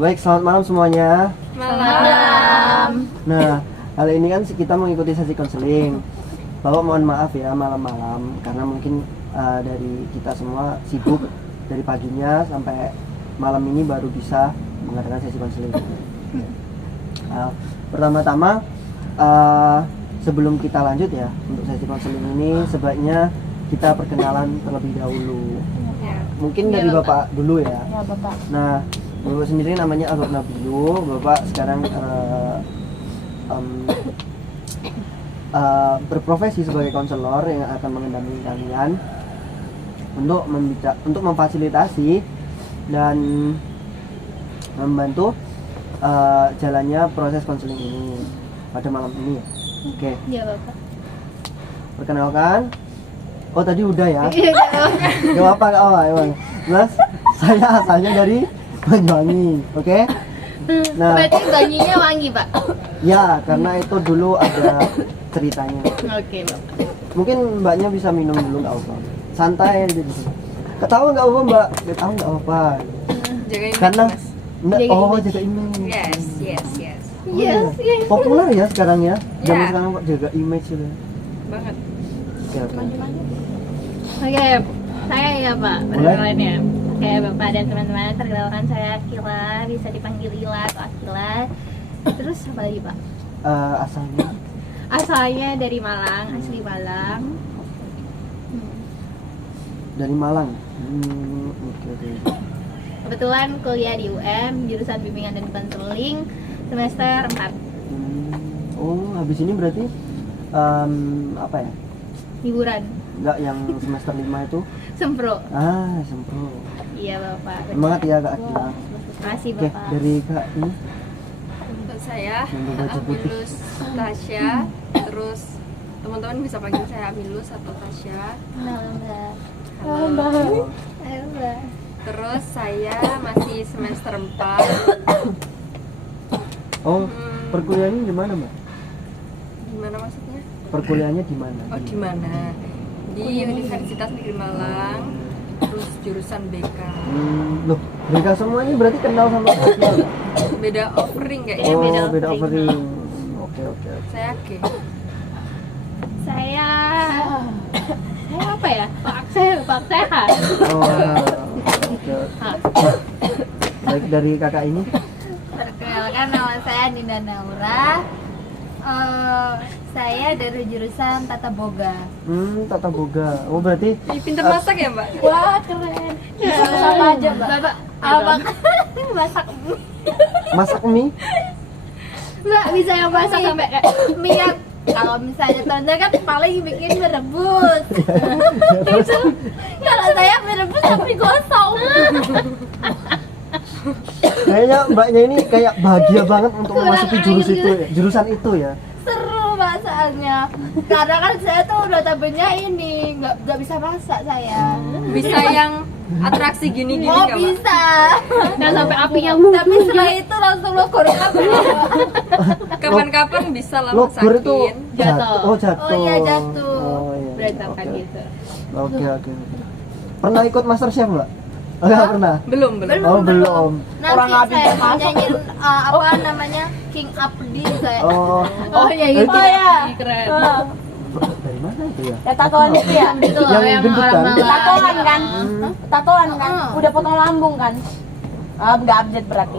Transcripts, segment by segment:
Baik, selamat malam semuanya. Malam. Nah, kali ini kan kita mengikuti sesi konseling. Bapak mohon maaf ya malam-malam karena mungkin dari kita semua sibuk dari paginya sampai malam ini baru bisa mengadakan sesi konseling. Pertama-tama sebelum kita lanjut ya untuk sesi konseling ini sebaiknya kita perkenalan terlebih dahulu. Mungkin dari Bapak dulu ya. Ya, Bapak. Nah, Bapak sendiri namanya Alok Nabilu. Bapak sekarang berprofesi sebagai konselor yang akan mendampingi kalian untuk memfasilitasi dan membantu jalannya proses konseling ini pada malam ini ya. Oke. Iya, Bapak. Perkenalkan. Oh, tadi udah ya. Gak apa-apa, emang. Plus saya asalnya dari Banyuwangi, oke? Nah, Berarti banyinya wangi, Pak. ya karena itu dulu ada ceritanya. Oke, Bapak. Mungkin mbaknya bisa minum dulu, nggak apa. Santai aja gitu. Ketawa nggak apa mbak? Ketawa nggak apa. Jaga image, Karena Mas. Jaga image. jaga image. Yes. Oh, Yes, iya. yes. Populer ya sekarang ya. Zaman Ya. sekarang kok jaga image gitu. Banget. Oke. Oke, saya ya, Pak. Boleh. Perkenalannya. Oke, Bapak dan teman-teman, perkenalkan saya Akila, bisa dipanggil Ila atau Akila. Terus apa lagi, Pak? Asalnya Asalnya dari Malang, asli Malang. dari Malang. Oke. Kebetulan kuliah di UM, jurusan bimbingan dan konseling semester 4. Oh, habis ini berarti apa ya? Liburan. Enggak yang semester 5 itu? Sempro. Sempro. Iya, Bapak. benar. Semangat ya Kak Akila. Makasih, Oke, Bapak. dari Kak ini Untuk saya Yang baju putih. Amilus Tasya. Terus teman-teman bisa panggil saya Amilus atau Tasya. Halo, Mbak. Halo. Halo, Mbak. Terus saya masih semester 4. Oh, perkuliahannya di mana, Mbak? Gimana maksudnya? Perkuliahannya di mana? Oh, di mana? Di Universitas Negeri Malang. Terus jurusan BK. Loh, mereka semuanya berarti kenal sama Kak Akila nggak? Beda offering kayaknya. Oh, beda beda offering. offering. Oke. Saya G. Saya apa ya? Pak Sehat. Oh, oke. Baik, dari kakak ini. Perkenalkan, nama saya Dinda Naura. Saya dari jurusan Tata Boga. Tata boga. Oh, berarti Ih, pinter masak ya, Mbak? Wah, keren. Sama aja, Mbak. Bapak, apa? Masak mie. masak mie. Mbak, bisa yang masak sampai kayak mie yang kalau misalnya tanda kan paling bikin merebus. Itu kalau saya merebus tapi gosong. Kayaknya mbaknya ini kayak bahagia banget untuk memasuki jurusan itu ya. Seru Mbak soalnya. Karena kan saya tuh udah tabenya ini nggak bisa masak saya. Bisa yang atraksi gini-gini Oh nggak, Mbak? bisa. Dan sampai apinya Tapi setelah itu langsung lo goreng apa? Kapan-kapan bisa lah Logor itu masakin. Jatuh. Oh, jatuh. Oh iya, jatuh. Oh, iya. berantakan Oke. gitu. Oke. Pernah ikut MasterChef, Mbak? Oh, enggak pernah. Belum. Oh, belum. Nanti saya mau nyanyiin apa namanya King Abdi saya. Oh. iya itu- Oh ya. Keren. Dari mana itu ya? Ya tatoan itu ya? Gitu loh Yang yang gendut kan? orang Malang. Tatoan kan? Tatoan kan? Heeh. Udah potong lambung kan? Nggak update berarti.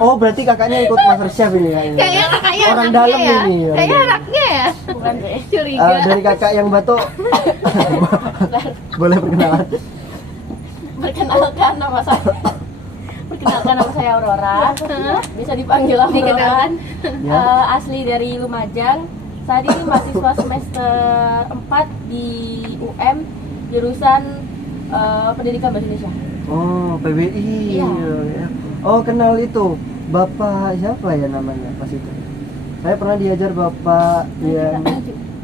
Oh, berarti kakaknya ikut MasterChef ini kayaknya. Kayaknya kakaknya Orang anaknya dalam ya. ini, orang Kayaknya dalam. anaknya ya. Bukan sih. Curiga. Dari kakak yang batuk. Boleh perkenalan. Perkenalkan nama saya. Perkenalkan nama saya Aurora. Bisa dipanggil Aurora. Dikenalkan. Ya. Asli dari Lumajang. Saat ini mahasiswa semester 4 di UM jurusan Pendidikan Bahasa Indonesia. Oh, PBI. Iya. Ya. Oh, kenal itu. Bapak siapa ya namanya pas itu? Saya pernah diajar bapak yang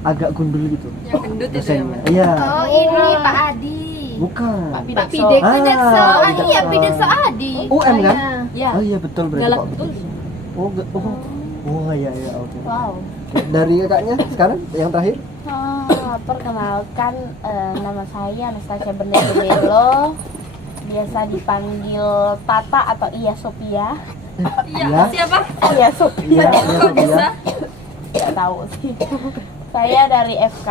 agak gundul gitu. Yang gendut itu ya, Dosennya. Mas? Iya. Oh ini Pak Adi. Bukan. Pak Pak Pidekso. Pidek Pidekso. Ah, Ah, iya Pidekso. Pidekso Adi. UM kan? Iya. Oh iya betul berarti Galak kok. betul. Oh iya oke. Wow. Oke, dari kakaknya sekarang yang terakhir? Perkenalkan nama saya Anastasia Bernadette Bello biasa dipanggil Tata atau Iya Sophia. Iya, Ya. siapa? Iya Sophia. Iya, iya, Kok bisa? Nggak tahu sih. Saya dari FK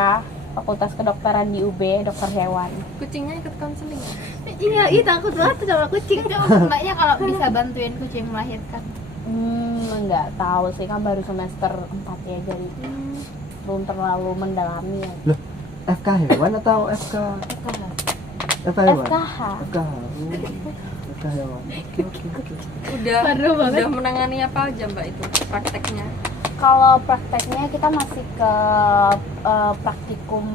Fakultas Kedokteran di UB, dokter hewan. Kucingnya ikut konseling. Iya, ih takut banget sama kucing. Mbaknya kalau bisa bantuin kucing melahirkan. Nggak tahu sih, kan baru semester 4 ya, jadi belum terlalu mendalami ya. Loh, FK hewan atau FK FK hewan? FKH. FKH. FK hewan. Oke. Udah Seru banget. udah menangani apa aja Mbak itu prakteknya? Kalau prakteknya kita masih ke praktikum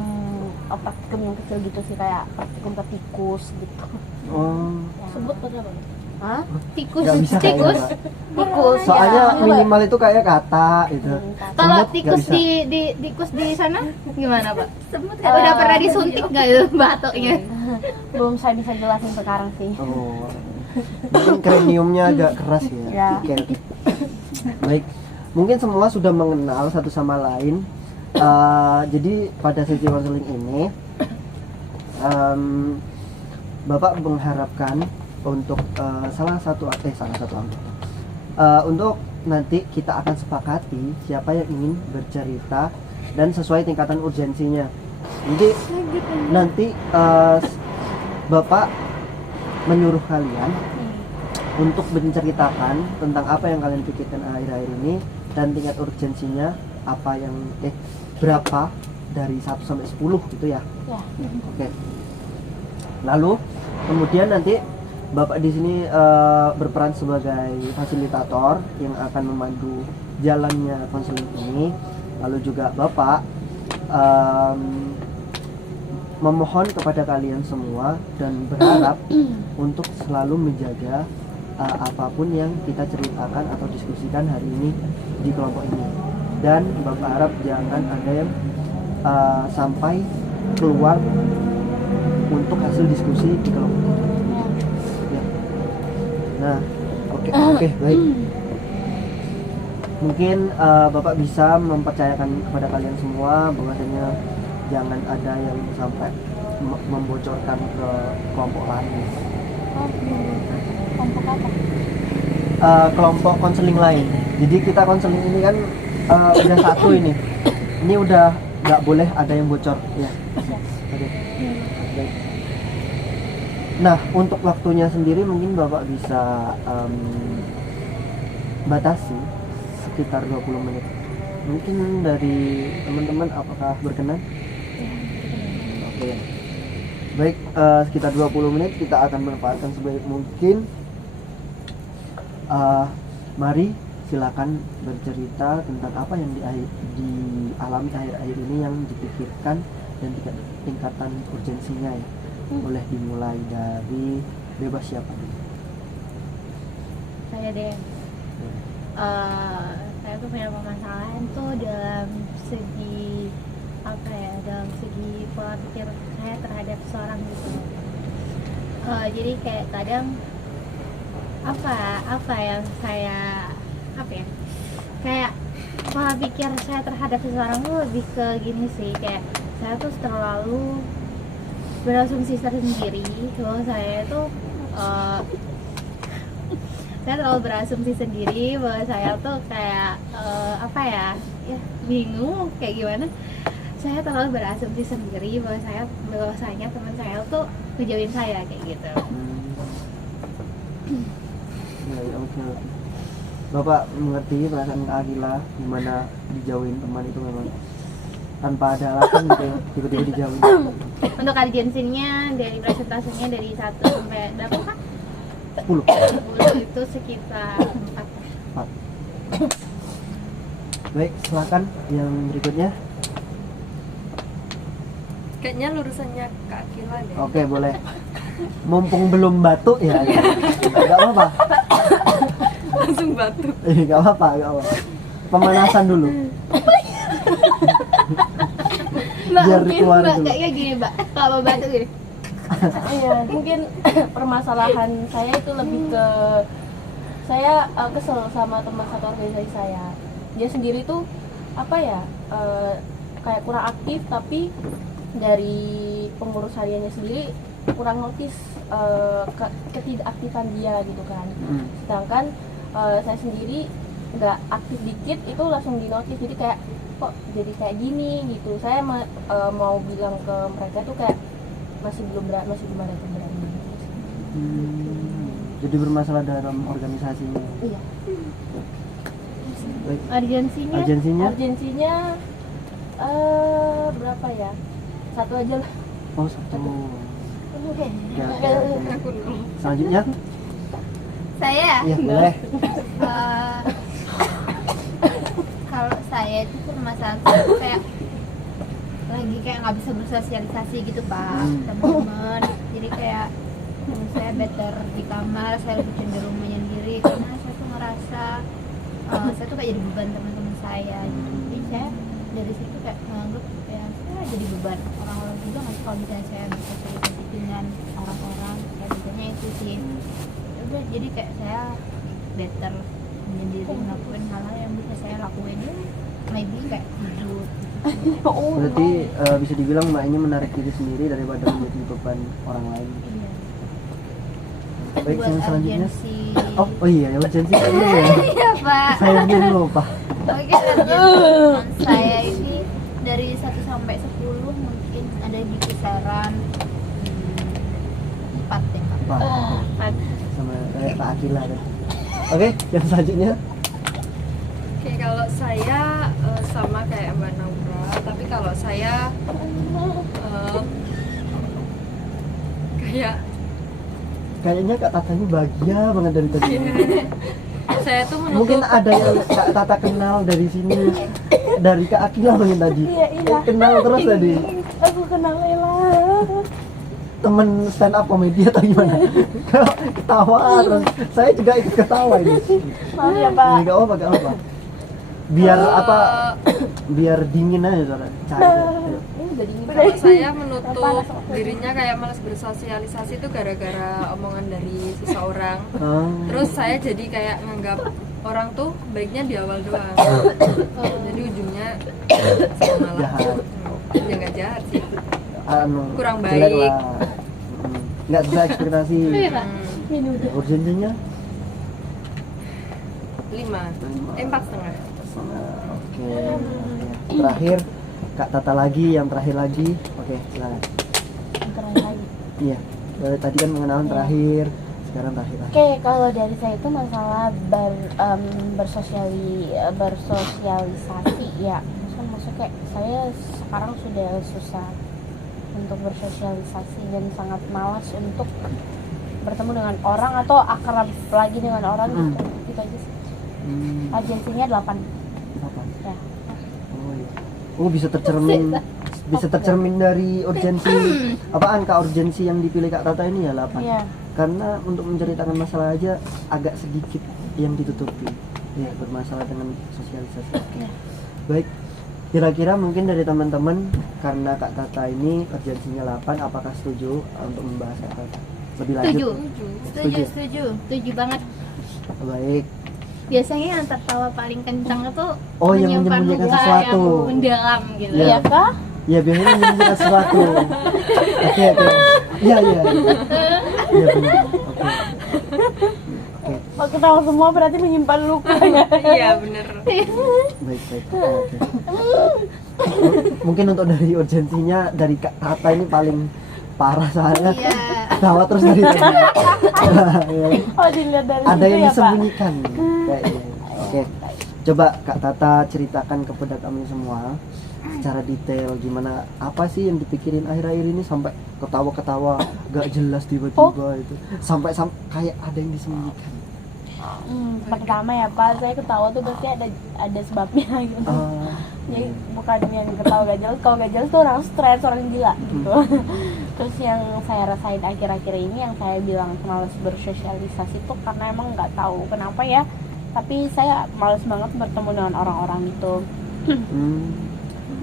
yang kecil gitu sih, kayak praktikum ke tikus gitu. Oh, Sebut berapa? Hah? Tikus. nggak bisa kayaknya, Tikus. Mbak. Tikus. Soalnya ya. minimal itu kayak kata gitu. Kalau Semut nggak tikus bisa. di tikus di sana gimana, Pak? Semut Udah pernah disuntik nggak itu batuknya? Belum saya bisa jelasin sekarang sih. Oh. Mungkin kraniumnya agak keras ya. Ya. Oke. Baik. Mungkin semua sudah mengenal satu sama lain. Jadi pada sesi konseling ini Bapak mengharapkan untuk salah satu anggota untuk nanti kita akan sepakati siapa yang ingin bercerita dan sesuai tingkatan urgensinya. Jadi nanti Bapak menyuruh kalian untuk menceritakan tentang apa yang kalian pikirkan akhir-akhir ini dan tingkat urgensinya apa yang berapa dari 1 sampai 10 gitu ya. Ya. Oke. Lalu kemudian nanti Bapak di sini berperan sebagai fasilitator yang akan memandu jalannya konseling ini. Lalu juga Bapak memohon kepada kalian semua dan berharap untuk selalu menjaga apapun yang kita ceritakan atau diskusikan hari ini di kelompok ini. Dan Bapak harap jangan ada yang sampai keluar untuk hasil diskusi di kelompok ini. Ya. Nah, oke, baik. Mungkin Bapak bisa mempercayakan kepada kalian semua bahwasanya jangan ada yang sampai membocorkan ke kelompok lain. Kelompok apa? Kelompok konseling lain. Jadi kita konseling ini kan udah satu ini. Ini udah nggak boleh ada yang bocor ya. Oke. Baik. Nah, untuk waktunya sendiri mungkin Bapak bisa batasi sekitar 20 menit. Mungkin dari teman-teman apakah berkenan? Oke. Baik, sekitar 20 menit kita akan manfaatkan sebaik mungkin. Mari silakan bercerita tentang apa yang dialami akhir-akhir ini yang dipikirkan dan tingkatan urgensinya ya. Boleh dimulai dari bebas siapa dulu? Saya deh. Saya tuh punya permasalahan tuh dalam segi dalam segi pola pikir saya terhadap seseorang gitu. Jadi kayak kadang apa yang saya kayak pola pikir saya terhadap seseorang tuh lebih ke gini sih, kayak saya tuh terlalu berasumsi sendiri bahwa saya tuh saya terlalu berasumsi sendiri bahwa saya tuh kayak bingung kayak gimana. Saya terlalu berasumsi sendiri bahwasanya teman saya tuh ngejauhin saya kayak gitu. Ya, oke. Bapak mengerti perasaan Kak Akila gimana dijauhin teman itu memang tanpa ada alasan gitu ya, tiba-tiba dijauhin. Untuk urgensinya dari presentasenya dari 1 sampai berapa Kak? 10. 10 itu sekitar 4. Baik, silakan yang berikutnya. Kayaknya lurusannya Kak Akila deh. Oke, boleh. Mumpung belum batuk ya. Enggak apa-apa. Langsung batuk. Enggak apa-apa, enggak apa. Pemanasan dulu. Mbak, Biar mungkin keluar Mbak dulu. kayaknya gini Mbak, kalau batuk gini. Iya, mungkin permasalahan saya itu lebih ke saya kesel sama teman satu organisasi saya. Dia sendiri tuh kayak kurang aktif, tapi dari pengurus hariannya sendiri kurang notice ketidakaktifan dia gitu kan. Sedangkan saya sendiri nggak aktif dikit itu langsung di notice, jadi kayak kok jadi kayak gini gitu. Saya mau bilang ke mereka tuh kayak masih belum ada berani. Jadi bermasalah dalam organisasinya. Iya. Baik. Urgensinya Urgensinya berapa ya? Satu aja lah. Oh, satu. Oke. Ya, selanjutnya? saya Iya, boleh. eh, kalau saya itu permasalahan saya tuh kayak lagi kayak nggak bisa bersosialisasi gitu pak, teman-teman. Jadi kayak saya better di kamar, saya lebih cenderung menyendiri karena saya tuh ngerasa saya tuh kayak jadi beban teman-teman saya gitu. Jadi saya dari situ kayak menganggap ya saya jadi beban orang-orang juga nggak sih kalau misalnya saya bersosialisasi dengan orang-orang, kayak biasanya itu sih. Udah, jadi kayak saya better menyendiri ngelakuin hal-hal yang bisa saya lakuin, maybe kayak tidur. Berarti bisa dibilang mbak ini menarik diri sendiri daripada menjadi beban orang lain. Iya. Baik, Buat yang selanjutnya. urgensi. Oh iya, urgensi ini ya. Iya pak. Saya mungkin lupa. Oke, urgensi saya ini dari 1 sampai 10 mungkin ada di kisaran 4 ya kak. Pak. Sama kayak Pak Akila kan. Oke, yang selanjutnya. Oke, kalau saya sama kayak Mbak Naura, tapi kalau saya Kayaknya Kak Tata ini bahagia banget dari tadi. saya tuh Mungkin menutup ada yang Kak Tata kenal dari sini, dari Kak Akila mungkin tadi. Iya. Kenal terus tadi. Aku kenal Ella. Temen stand up komedi atau gimana? Ketawa terus. Saya juga ikut ketawa ini. Maaf ya Pak. Gak apa. Biar apa? Biar dingin aja soalnya. Cair. Ini udah dingin. kalau saya menutup dirinya kayak malas bersosialisasi itu gara-gara omongan dari seseorang. Terus saya jadi kayak nganggap orang tuh baiknya di awal doang. Jadi ujungnya sama malah. Jahat. Ya nggak jahat sih. Kurang jelek baik. lah. Nggak bisa ekspektasi. Ini udah. Urgensinya 4,5. Oke. Terakhir Kak Tata lagi, yang terakhir lagi. Oke, silakan. Keren lagi. Iya. Tadi kan mengenalan terakhir, sekarang terakhir lagi. Oke, kalau dari saya itu masalah bersosialisasi ya. Maksudnya kayak saya sekarang sudah susah untuk bersosialisasi dan sangat malas untuk bertemu dengan orang atau akrab lagi dengan orang gitu. Gitu aja sih. Urgensinya 8. Ya. Oh iya. Oh bisa tercermin dari urgensi apaan Kak, urgensi yang dipilih Kak Tata ini ya 8. Iya. Karena untuk menceritakan masalah aja agak sedikit yang ditutupi. Ya, bermasalah dengan sosialisasi. Iya. Baik. Kira-kira mungkin dari teman-teman, karena Kak Tata ini urgensinya 8, apakah setuju untuk membahas Kak Tata lebih lanjut? Setuju banget. Baik. Biasanya yang tertawa paling kencang itu Oh, yang menyimpan menyembunyikan luka sesuatu. yang mendalam gitu. Iya. Iya kah? Ya biasanya menyembunyikan sesuatu. Oke. Iya. Iya benar. Oke. Oh, ketawa semua berarti menyimpan luka ya. Iya bener. Baik. Oke. Mungkin untuk dari urgensinya dari Kak Tata ini paling parah soalnya. Iya. Ketawa terus dari tadi. Ya. Oh, dilihat dari Ada situ yang ya Pak. disembunyikan kayaknya. Oke. Coba Kak Tata ceritakan kepada kami semua secara detail gimana, apa sih yang dipikirin akhir-akhir ini sampai ketawa-ketawa gak jelas tiba-tiba itu sampai kayak ada yang disembunyikan. Pertama ya Pak, saya ketawa tuh pasti ada sebabnya gitu. Jadi bukan yang ketawa gak jelas, kalau gak jelas tuh orang stres, orang gila gitu. Terus yang saya rasain akhir-akhir ini yang saya bilang malas bersosialisasi tuh karena emang nggak tahu kenapa ya, tapi saya malas banget bertemu dengan orang-orang gitu.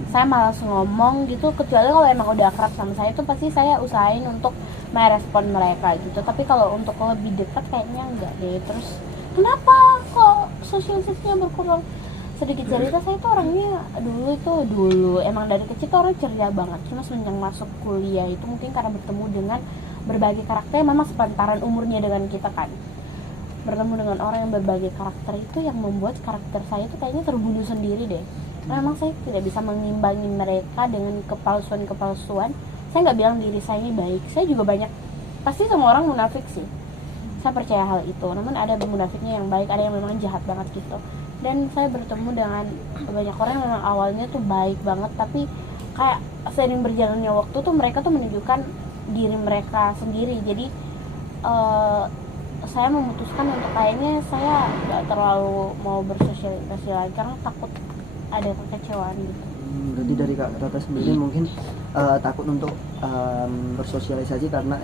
Saya malas ngomong gitu, kecuali kalau emang udah akrab sama saya tuh pasti saya usahain untuk merespon mereka gitu. Tapi kalau untuk lebih dekat kayaknya enggak deh. Terus kenapa kok sosialisasinya berkurang? Sedikit cerita, saya tuh orangnya dulu emang dari kecil tuh orang ceria banget. Cuma semenjak masuk kuliah itu mungkin karena bertemu dengan berbagi karakter memang sepantaran umurnya dengan kita kan. Bertemu dengan orang yang berbagi karakter itu yang membuat karakter saya itu kayaknya terbunuh sendiri deh. Karena memang saya tidak bisa mengimbangi mereka dengan kepalsuan. Saya nggak bilang diri saya ini baik, saya juga banyak, pasti semua orang munafik sih, saya percaya hal itu. Namun ada munafiknya yang baik, ada yang memang jahat banget gitu. Dan saya bertemu dengan banyak orang yang memang awalnya tuh baik banget, tapi kayak seiring berjalannya waktu tuh mereka tuh menunjukkan diri mereka sendiri. Jadi saya memutuskan untuk kayaknya saya nggak terlalu mau bersosialisasi lagi karena takut ada kekecewaan gitu. Berarti dari Kak Tata sendiri mungkin takut untuk bersosialisasi karena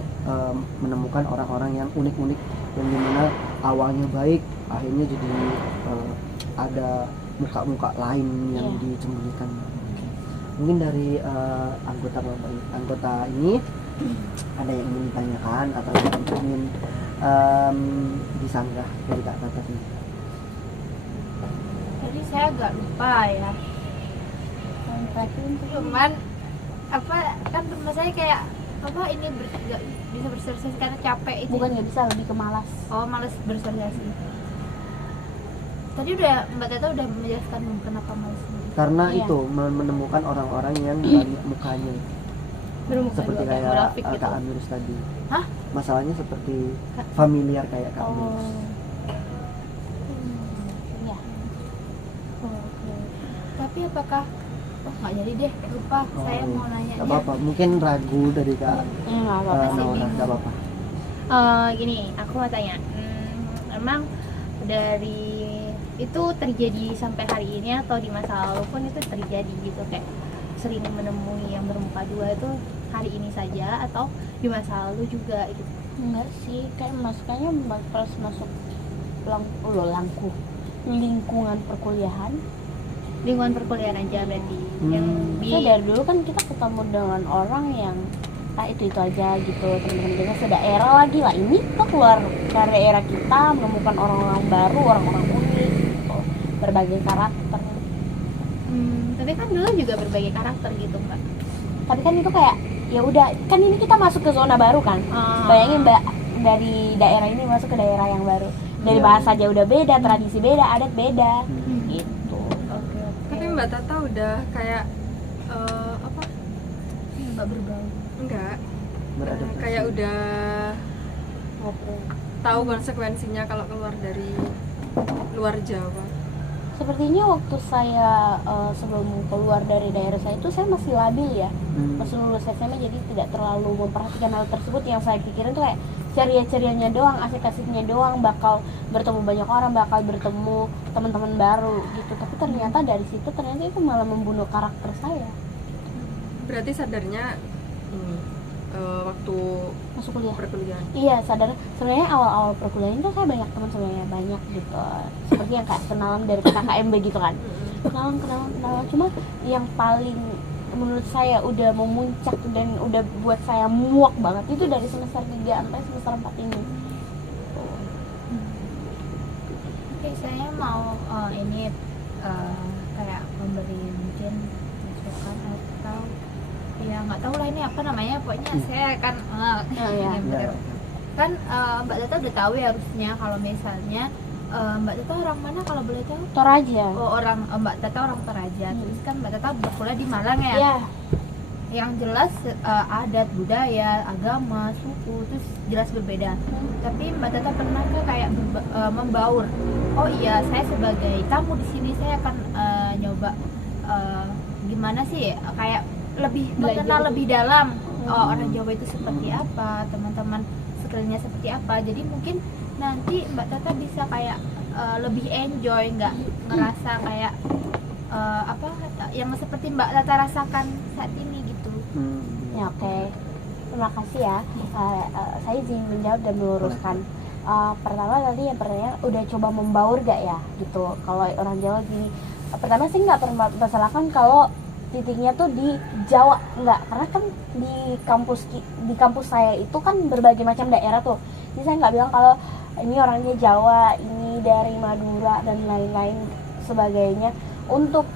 menemukan orang-orang yang unik-unik, yang dimana awalnya baik akhirnya jadi ada muka-muka lain yang disembunyikan. Mungkin dari anggota ini ada yang ingin ditanyakan atau yang ingin disanggah dari Kak Tata ini? Jadi saya agak lupa ya. Cuman apa kan teman saya kayak apa ini nggak bisa bersosialisasi karena capek itu. Bukan nggak bisa, lebih ke malas. Oh, malas bersosialisasi. Tadi udah Mbak Tata udah menjelaskan kenapa malas. Karena Iya. itu menemukan orang-orang yang banyak mukanya, seperti kayak munafik gitu. Kak Amirus tadi. Hah? Masalahnya seperti familiar kayak Kak Amirus. Iya. Tapi apakah nggak jadi deh, lupa. Saya mau nanya. Gak apa-apa, mungkin ragu dari Kak Nggak apa-apa sih. Naura, gak apa-apa. Gini, aku mau tanya. Emang dari itu terjadi sampai hari ini atau di masa lalu pun itu terjadi gitu, kayak sering menemui yang bermuka dua itu hari ini saja atau di masa lalu juga gitu? Enggak sih, kayak masukannya pas masuk lingkungan perkuliahan. Lingkungan perkuliahan aja berarti. Yang di So, dari dulu kan kita ketemu dengan orang yang itu aja gitu, teman-teman kita sedaerah lagi lah. Ini kita keluar dari daerah kita, menemukan orang-orang baru, orang-orang unik gitu, berbagai karakter. tapi kan dulu juga berbagai karakter gitu Mbak. Tapi kan itu kayak ya udah, kan ini kita masuk ke zona baru kan. Bayangin Mbak, dari daerah ini masuk ke daerah yang baru, dari bahasa aja udah beda, tradisi beda, adat beda gitu. Oke. Tapi Mbak Tata udah kayak apa? Mbak berbau. Enggak. Beradaptasi. Kayak udah tahu konsekuensinya kalau keluar dari luar Jawa. Sepertinya waktu saya sebelum keluar dari daerah saya itu saya masih labil ya, masih lulus SMA, jadi tidak terlalu memperhatikan hal tersebut. Yang saya pikirin tuh kayak ceria-cerianya doang, asik-asiknya doang, bakal bertemu banyak orang, bakal bertemu teman-teman baru gitu. Tapi ternyata dari situ ternyata itu malah membunuh karakter saya. Berarti sadarnya ini waktu Masuk kuliah. perkuliahan. Iya, sadar. Sebenarnya awal-awal perkuliahan itu saya banyak teman, sebenarnya banyak gitu. Seperti yang kayak kenalan dari KKMB gitu kan. Kenalan. Cuma yang paling menurut saya udah memuncak dan udah buat saya muak banget itu dari semester 3 sampai semester 4 ini. Oke, saya mau ini kayak memberi mungkin masukan atau ya nggak tahu lah ini apa namanya, pokoknya saya akan iya. Ya. kan Mbak Tata udah tahu ya harusnya kalau misalnya Mbak Tata orang mana kalau boleh tahu? Toraja. Oh, orang Mbak Tata orang Toraja. Terus kan Mbak Tata berkuliah di Malang ya. Iya. Yang jelas adat, budaya, agama, suku terus jelas berbeda. Tapi Mbak Tata pernah ke kayak membaur. Oh iya, saya sebagai tamu di sini saya akan nyoba gimana sih kayak lebih mengenal lebih dalam orang Jawa itu seperti apa, teman-teman sekelilingnya seperti apa. Jadi mungkin nanti Mbak Tata bisa kayak lebih enjoy, nggak ngerasa kayak apa yang seperti Mbak Tata rasakan saat ini gitu. Ya, oke. Terima kasih ya. Saya izin menjawab dan meluruskan. Pertama tadi yang pertanyaan udah coba membaur gak ya gitu. Kalau orang Jawa gini, pertama sih nggak permasalahkan kalau titiknya tuh di Jawa, enggak, karena kan di kampus saya itu kan berbagai macam daerah tuh. Jadi saya nggak bilang kalau ini orangnya Jawa, ini dari Madura dan lain-lain sebagainya. Untuk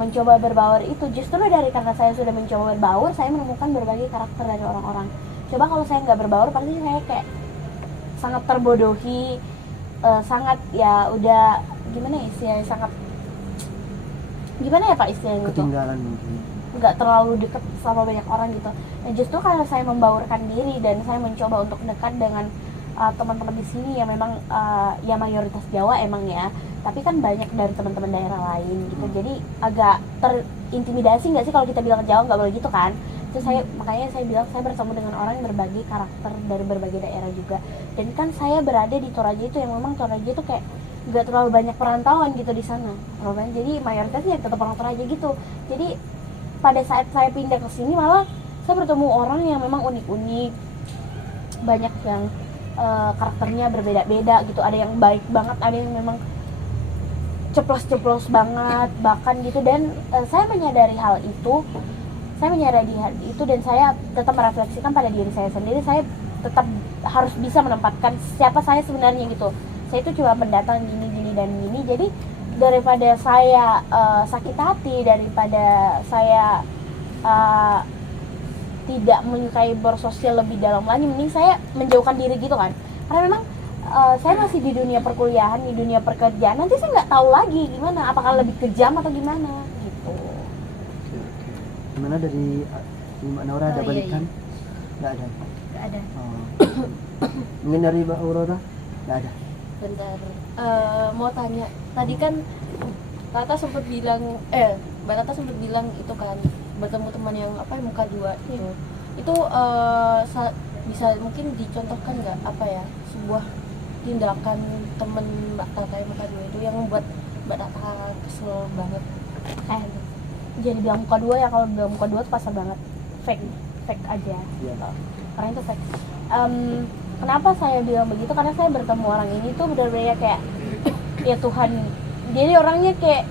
mencoba berbaur itu justru dari karena saya sudah mencoba berbaur, saya menemukan berbagai karakter dari orang-orang. Coba kalau saya nggak berbaur pasti saya kayak sangat terbodohi, sangat ya udah gimana ya istilahnya, sangat gimana ya Pak istilahnya gitu, Ketinggalan mungkin. nggak terlalu deket sama banyak orang gitu. Nah justru karena saya membaurkan diri dan saya mencoba untuk dekat dengan teman-teman di sini yang memang ya mayoritas Jawa emang ya, tapi kan banyak dari teman-teman daerah lain gitu. Jadi agak terintimidasi nggak sih kalau kita bilang Jawa, nggak boleh gitu kan. Terus makanya saya bilang saya bertemu dengan orang yang berbagi karakter dari berbagai daerah juga. Dan kan saya berada di Toraja itu yang memang Toraja itu kayak nggak terlalu banyak perantauan gitu di sana. Jadi mayoritasnya tetap orang Toraja gitu. Jadi pada saat saya pindah ke sini malah saya bertemu orang yang memang unik-unik, banyak yang karakternya berbeda-beda gitu. Ada yang baik banget, ada yang memang ceplos-ceplos banget bahkan gitu. Dan saya menyadari hal itu dan saya tetap merefleksikan pada diri saya sendiri. Saya tetap harus bisa menempatkan siapa saya sebenarnya gitu. Saya itu cuma pendatang gini dan gini. Jadi daripada saya sakit hati, daripada saya tidak menyukai bersosial lebih dalam lagi, mending saya menjauhkan diri gitu kan. Karena memang saya masih di dunia perkuliahan, di dunia pekerjaan, nanti saya nggak tahu lagi gimana, apakah lebih kejam atau gimana gitu. Gimana dari Mbak Naura, ada Oh, iya, balikan? Nggak ada. Nggak ada. Oh. Mungkin dari Mbak Aurora? Nggak ada. Bentar, mau tanya. Tadi kan Tata sempat bilang, Mbak Tata sempat bilang itu kan bertemu teman yang muka dua itu. Itu bisa mungkin dicontohkan nggak sebuah tindakan temen Mbak Tata yang muka dua itu yang membuat Mbak Tata kesel banget? Jadi bilang muka dua ya, kalau bilang muka dua tuh kasar banget, fake aja gitu. Karena itu fake. Kenapa saya bilang begitu? Karena saya bertemu orang ini tuh benar-benar kayak ya Tuhan, dia ini orangnya kayak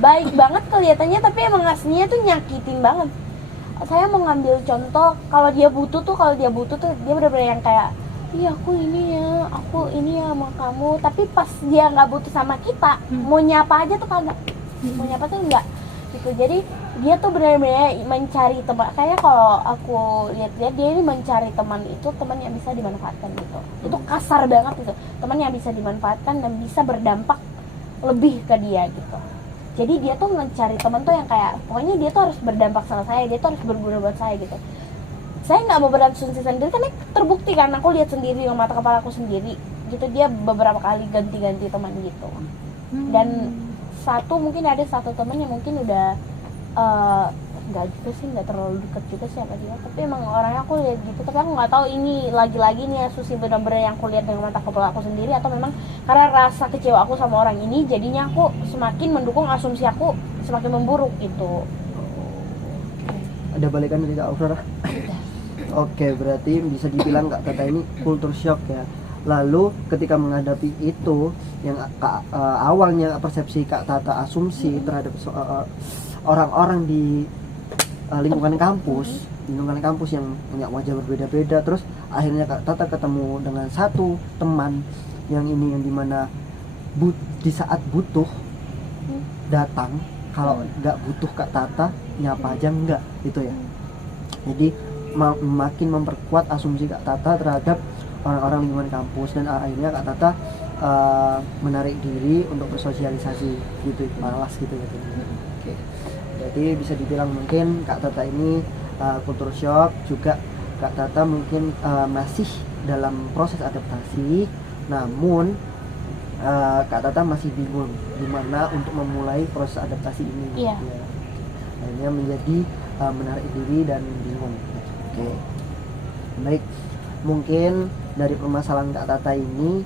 baik banget kelihatannya, tapi emang aslinya tuh nyakitin banget. Saya mau ngambil contoh, kalau dia butuh tuh dia benar-benar yang kayak iya aku ini ya sama kamu, tapi pas dia nggak butuh sama kita, mau nyapa aja tuh kagak, mau nyapa tuh enggak gitu. Jadi dia tuh benar-benar mencari teman. Kayak kalau aku lihat-lihat dia ini mencari teman itu, teman yang bisa dimanfaatkan gitu. Itu kasar banget gitu, teman yang bisa dimanfaatkan dan bisa berdampak lebih ke dia gitu. Jadi dia tuh mencari teman tuh yang kayak pokoknya dia tuh harus berdampak sama saya, dia tuh harus berguna buat saya gitu. Saya nggak mau berasumsi sendiri karena terbukti kan, aku lihat sendiri dengan mata kepala aku sendiri gitu. Dia beberapa kali ganti-ganti teman gitu. Dan mungkin ada satu teman yang mungkin udah nggak terlalu deket juga sih sama dia, tapi emang orangnya aku lihat gitu. Tapi aku nggak tahu ini lagi-lagi nih Susi benar-benar yang aku lihat dengan mata kepala aku sendiri, atau memang karena rasa kecewa aku sama orang ini jadinya aku semakin mendukung asumsi aku semakin memburuk gitu. Ada balikan dari Kak Aurora? Oke, berarti bisa dibilang Kak Tata ini culture shock ya. Lalu ketika menghadapi itu yang awalnya persepsi Kak Tata asumsi terhadap orang-orang di lingkungan kampus yang punya wajah berbeda-beda, terus akhirnya Kak Tata ketemu dengan satu teman yang dimana di saat butuh datang, kalau nggak butuh Kak Tata nyapa aja enggak gitu ya. Jadi makin memperkuat asumsi Kak Tata terhadap orang-orang lingkungan kampus, dan akhirnya Kak Tata menarik diri untuk bersosialisasi gitu, malas gitu ya. Oke. Jadi bisa dibilang mungkin Kak Tata ini culture shock juga. Kak Tata mungkin masih dalam proses adaptasi, namun Kak Tata masih bingung gimana untuk memulai proses adaptasi ini. Iya. Ya. Akhirnya menjadi menarik diri dan bingung. Oke. Baik, mungkin dari permasalahan Kak Tata ini,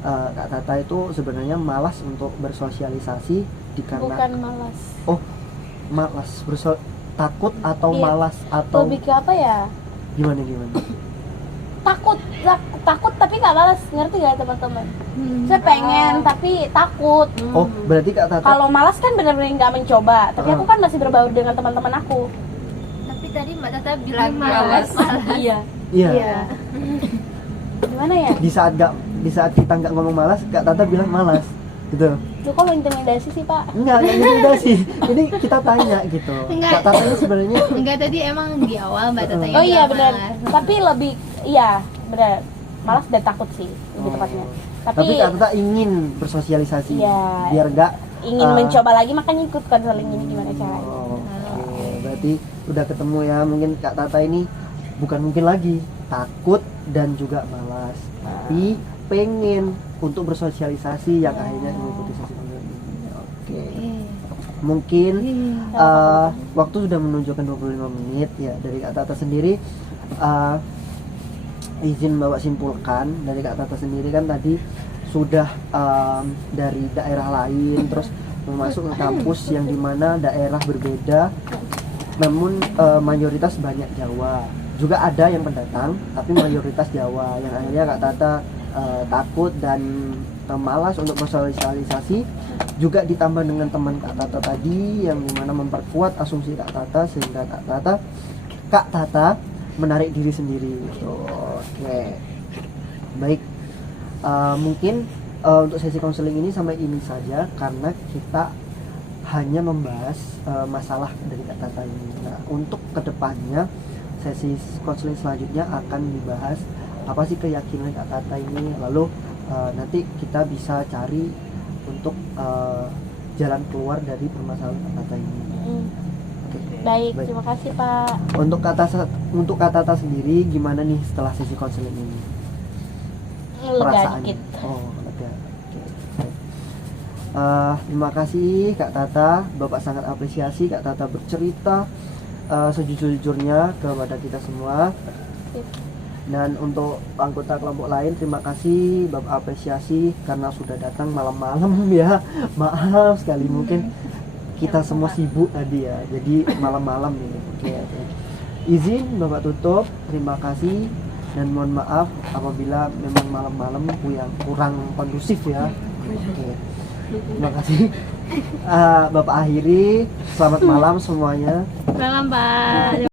Kak Tata itu sebenarnya malas untuk bersosialisasi dikarenakan Bukan malas. Oh, malas takut atau Iya. malas atau Lebih ke apa ya? gimana? Takut tapi nggak malas, ngerti gak teman-teman? Saya pengen tapi takut. Oh, berarti Kak Tata Kalau malas kan benar-benar nggak mencoba, tapi aku kan masih berbaur dengan teman-teman aku. Tapi tadi Mbak Tata bilang malas. Iya. iya. Gimana ya? Di saat kita nggak ngomong malas, Kak Tata bilang malas. gitu. Lu kok lo intimidasi sih Pak? Enggak intimidasi. Ini kita tanya gitu. Enggak. Kak Tata ini sebenarnya Enggak, tadi emang di awal Mbak Tata yang Oh iya bilang benar. malas. Tapi lebih iya benar. Malas dan takut sih lebih tepatnya. tapi Kak Tata ingin bersosialisasi Iya. biar enggak Ingin mencoba lagi makanya ikut konseling ini gimana caranya. Oke, berarti udah ketemu ya. Mungkin Kak Tata ini bukan mungkin lagi takut dan juga malas, tapi pengen untuk bersosialisasi yang akhirnya mengikuti sesi konseling ini. Oke. Mungkin waktu sudah menunjukkan 25 menit ya dari Kak Tata sendiri. Izin Bapak simpulkan dari Kak Tata sendiri kan tadi sudah dari daerah lain terus masuk ke kampus yang dimana daerah berbeda, namun mayoritas banyak Jawa. Juga ada yang pendatang tapi mayoritas Jawa, yang akhirnya Kak Tata takut dan malas untuk bersosialisasi. Juga ditambah dengan teman Kak Tata tadi yang dimana memperkuat asumsi Kak Tata sehingga Kak Tata menarik diri sendiri. Oke, baik. Mungkin untuk sesi konseling ini sampai ini saja karena kita hanya membahas masalah dari Kak Tata ini. Nah, untuk kedepannya sesi konseling selanjutnya akan dibahas apa sih keyakinan Kak Tata ini, lalu nanti kita bisa cari untuk jalan keluar dari permasalahan Kak Tata ini. Oke. Baik, terima kasih Pak. Untuk Kak Tata sendiri gimana nih setelah sesi konseling ini? Lega dikit. Oh, lega. Oke. Baik. Terima kasih Kak Tata. Bapak sangat apresiasi Kak Tata bercerita sejujur-jujurnya kepada kita semua. Dan untuk anggota kelompok lain, terima kasih Bapak apresiasi karena sudah datang malam-malam ya. Maaf sekali mungkin kita semua sibuk tadi ya, jadi malam-malam nih. Oke. Izin Bapak tutup. Terima kasih dan mohon maaf apabila memang malam-malam yang kurang kondusif ya. Oke. Terima kasih. Bapak akhiri. Selamat malam semuanya. Selamat Pak.